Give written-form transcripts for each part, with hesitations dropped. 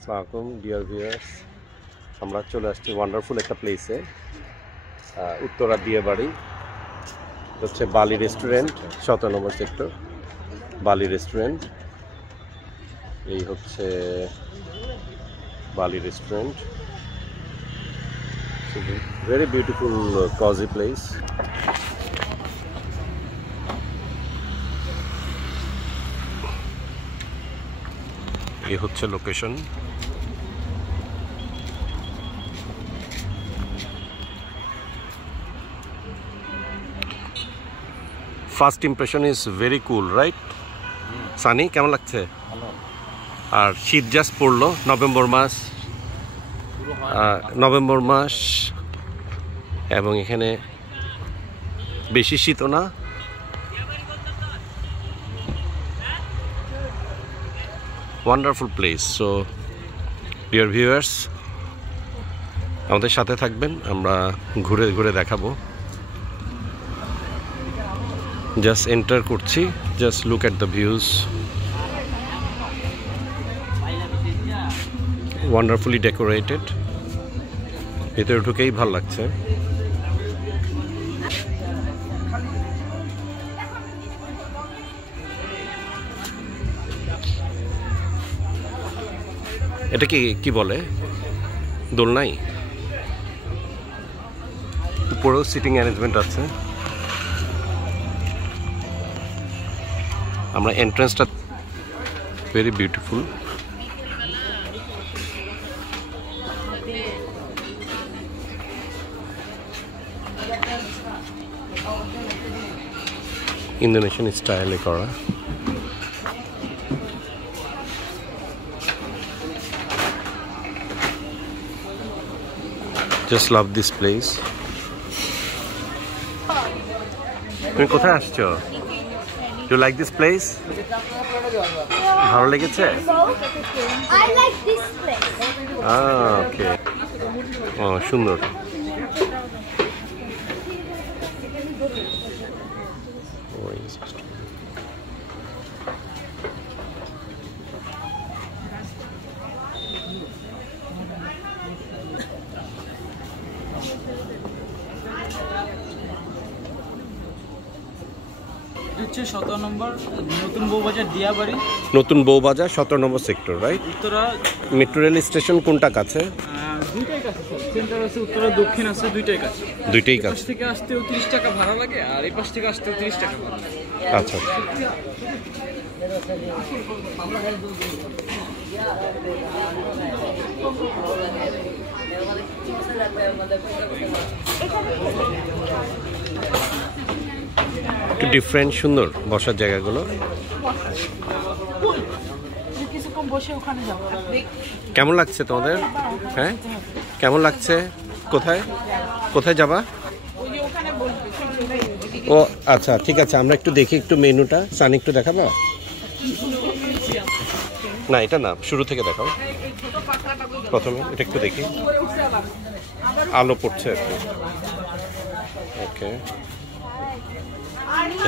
আসসালামু আলাইকুম dear viewers, আমরা চলে আসছি ওয়ান্ডারফুল একটা প্লেসে, উত্তরা বিয়েবাড়ি। হচ্ছে বালি রেস্টুরেন্ট, 17 নম্বর সেক্টর বালি রেস্টুরেন্ট। এই হচ্ছে বালি restaurant, very beautiful cosy place. এই হচ্ছে location. First impression is very cool, right Sunny? কেমন লাগছে? আর শীত জাস্ট পড়লো, নভেম্বর মাস, এবং এখানে বেশি শীতও না। Wonderful place. So dear viewers, আমাদের সাথে থাকবেন, আমরা ঘুরে ঘুরে দেখাবো। জাস্ট এন্টার করছি, just look at the views. Wonderfully decorated, ভিতরে ঢুকেই ভালো লাগছে। এটা কি বলে? দোলনাই? উপরেও সিটিং অ্যারেঞ্জমেন্ট আছে। আমরা এন্ট্রান্সটা ভেরি বিউটিফুল। ইন্দোনেশিয়ান স্টাইলে করা। Just love this place. তুমি কোথায় আসছো? Do you like this place? ভালো লেগেছে? I like this place. Okay. Oh, সুন্দর। হচ্ছে 17 নম্বর নতুন বউবাজার দিয়াবাড়ি। নতুন বউবাজার 17 নম্বর sector, right? Uttara metro rail station কোনটা কাছে? দুইটাই কাছে স্যার, সেন্টার আছে, উত্তরা দক্ষিণ আছে, দুইটাই কাছে। দুইটাই এই পাশ কাছে। থেকে আসতেও 30 টাকা ভাড়া লাগে, আর এই পাশ থেকে আসতেও 30 টাকা ভাড়া লাগে। আচ্ছা। একটু ডিফারেন্ট, সুন্দর বসার জায়গাগুলো। কিছুক্ষণ বসে ওখানে যাবো। কেমন লাগছে তোমাদের? হ্যাঁ, কেমন লাগছে? কোথায় কোথায় যাবা? ও আচ্ছা, ঠিক আছে, আমরা একটু দেখি একটু মেনুটা। সানি একটু দেখাবো? না, এটা না, শুরু থেকে দেখাও। প্রথমে এটা একটু দেখি, আলো পড়ছে আর কি। ওকে,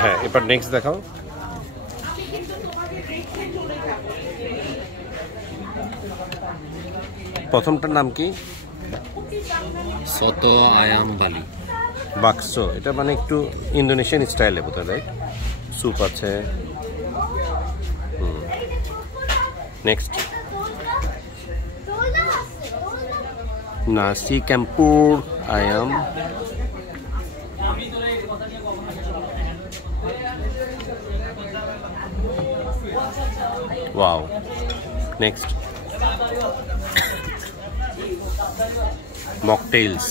হ্যাঁ, এবার নেক্সট দেখাও। প্রথমটার নাম কি? Soto ayam Bali. বাক্স। এটা মানে একটু ইন্দোনেশিয়ান স্টাইলে বোধহয়, রাইট? স্যুপ আছে। নেক্সট নাসি ক্যাম্পুর আয়াম। ওয়াও। নেক্সট মকটেইলস।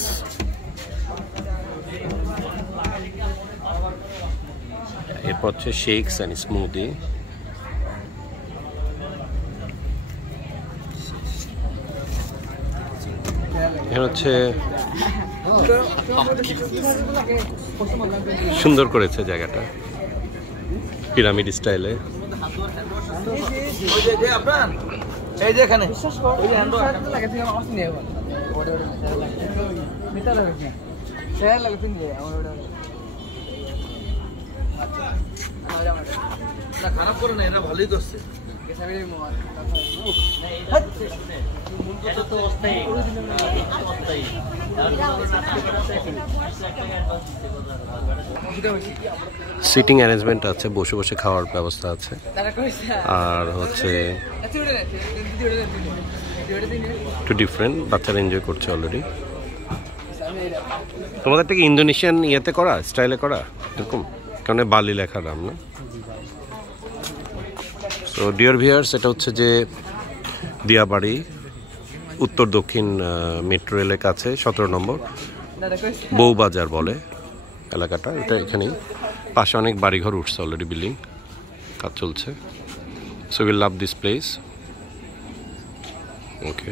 এরপর হচ্ছে শেকস অ্যান্ড স্মুদি। এর হচ্ছে সুন্দর করেছে জায়গাটা, পিরামিড স্টাইলে। এই যে এখানে খারাপ করে না, এরা ভালোই করছে। সিটিং অ্যারেঞ্জমেন্ট আছে, বসে বসে খাওয়ার ব্যবস্থা আছে। আর হচ্ছে একটু ডিফারেন্ট, বাচ্চারা এনজয় করছে অলরেডি। তোমাদের থেকে ইন্দোনেশিয়ান ইয়েতে করা, স্টাইলে করা এরকম, কারণ বালি লেখার নাম না। সো ডিয়ার ভিউয়ার্স, এটা হচ্ছে যে দিয়াবাড়ি উত্তর দক্ষিণ মেট্রো রেলের কাছে 17 নম্বর বউবাজার বলে এলাকাটা। এটা এখানেই পাশে অনেক বাড়িঘর উঠছে, অলরেডি বিল্ডিং কাজ চলছে। So will love this place. Okay.